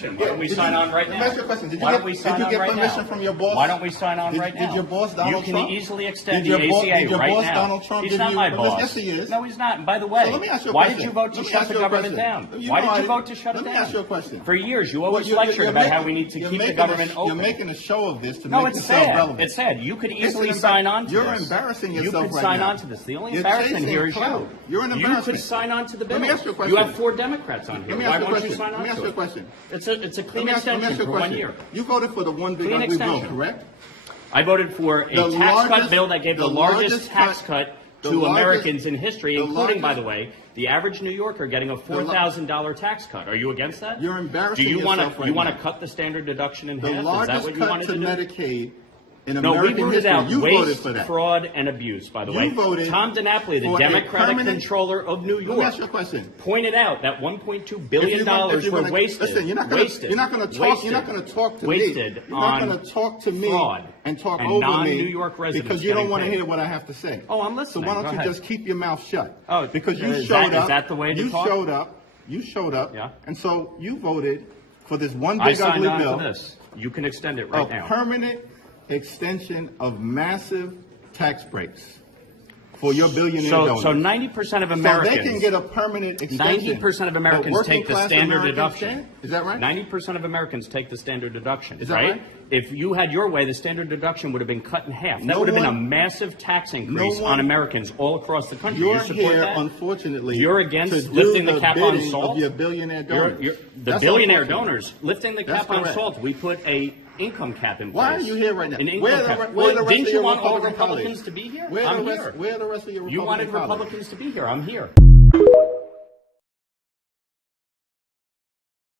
Why don't we sign on right now? Let me ask you a question. Did Why you don't we get, sign did you on get right permission now? from your boss? Why don't we sign on right now? Did your boss, Donald You Trump? can easily extend Did the your boss- ACA did your right boss, now. Donald Trump, He's give not you my permission? boss. Yes, he is. No, he's not. And by the way, So let me ask you a why question. did you vote to Let me shut ask the you a government question. down? You Why know did you I- vote to shut it let down? me ask you a question. For years, you Well, always you're lectured about making- how we need to you're keep the making government You're open. making a show of this to No, make it's yourself sad. relevant. It's sad. You could easily It's sign on to you're this. embarrassing You yourself could right sign now. on to this. The only You're embarrassment chasing here is clout. you. You're an You embarrassment. could sign on to the bill. Let me ask you a question. You have 4 Democrats on here. Let me Why ask you a won't you question. sign on Let me ask to you a it? question. It's a clean Let me ask you extension a for 1 question. year. You voted for the one big Clean ugly bill, extension. correct? I voted for a The tax cut largest- bill that gave the the largest largest tax cut- cut the to largest- Americans in history, the including, by largest- the way, the average New Yorker getting a $4,000 tax cut. Are you against that? You're embarrassing Do you want yourself to? right you want now. to cut the standard deduction in The half? Is that largest what you cut wanted to to do? Medicaid in No, we American rooted history. out You voted waste, for that. fraud, and abuse, by the You way. voted Tom DiNapoli, the for a Democratic permanent- controller of New Let me York, ask you a question. pointed out that $1.2 If billion you're were gonna- wasted. Listen, you're not going wasted, to talk. You're not going to talk to wasted me. You're not on going to talk to me fraud and talk and over non-New me York residents because you don't getting want to paid. hear what I have to say. Oh, I'm So listening. why don't Go you ahead. just keep your mouth shut? Oh, because you is showed that- up. is that the way to you talk? showed up. You showed up. Yeah. And so you voted for this one I big signed ugly on bill. to this. You can extend it A right now. permanent extension of massive tax breaks for your billionaire donors. So 90% of So Americans. they can get a permanent extension. 90% of But Americans working take the class standard Americans deduction. can't? Is that right? 90% of Americans take the standard deduction. Is that right? If you had your way, the standard deduction would have been cut in half. That No would have been a one- massive tax increase no one- on Americans all across the country. You're you support here, that? unfortunately. You're against to do lifting the cap on bidding salt? Of your billionaire donors. The That's billionaire unfortunate. donors lifting the That's cap on correct. salt. We put a income cap in place. Why are you here right now? An income Where the cap. re- where Well, the rest didn't of you your want all Republican Republicans colleagues? to be here? Where I'm the rest, here. Where are the rest of your You Republican wanted colleagues? Republicans to be here. I'm here.